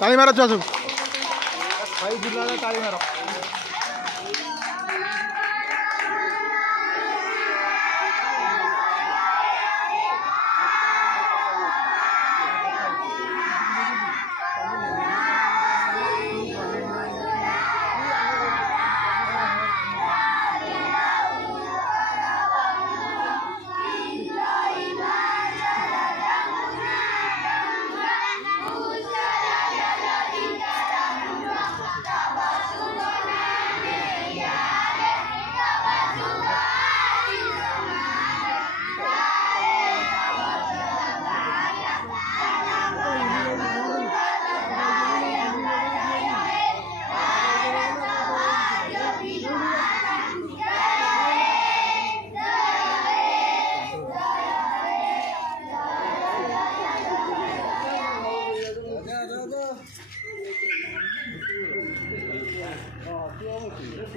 ताली मारो चाचू भाई जिला ताली मारो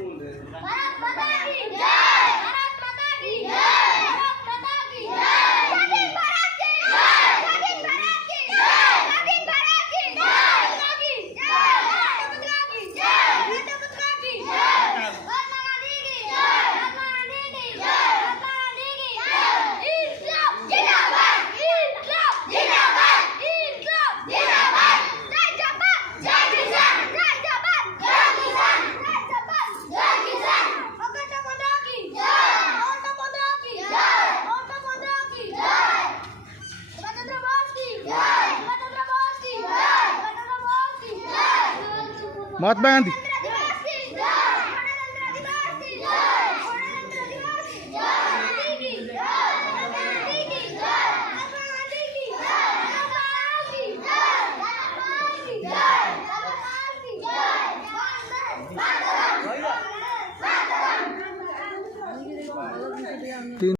भारत माता की जय। भारत माता की जय। भारत माता की जय। स्वाधीन भारत की जय। स्वाधीन भारत की जय। स्वाधीन भारत की जय। माता की जय। माता की जय। महात्मा गांधी की जय। महात्मा गांधी की जय। महात्मा गांधी की जय। इंकलाब जिंदाबाद। इंकलाब जिंदाबाद। इंकलाब जिंदाबाद। जय जवान जय किसान। जय जवान जय किसान। जय जवान जय किसान। अगस्त 15 की जय। अगस्त 15 की जय। अगस्त 15 की जय। स्वतंत्र बोस की जय। स्वतंत्र बोस की जय। स्वतंत्र बोस की जय। महात्मा गांधी।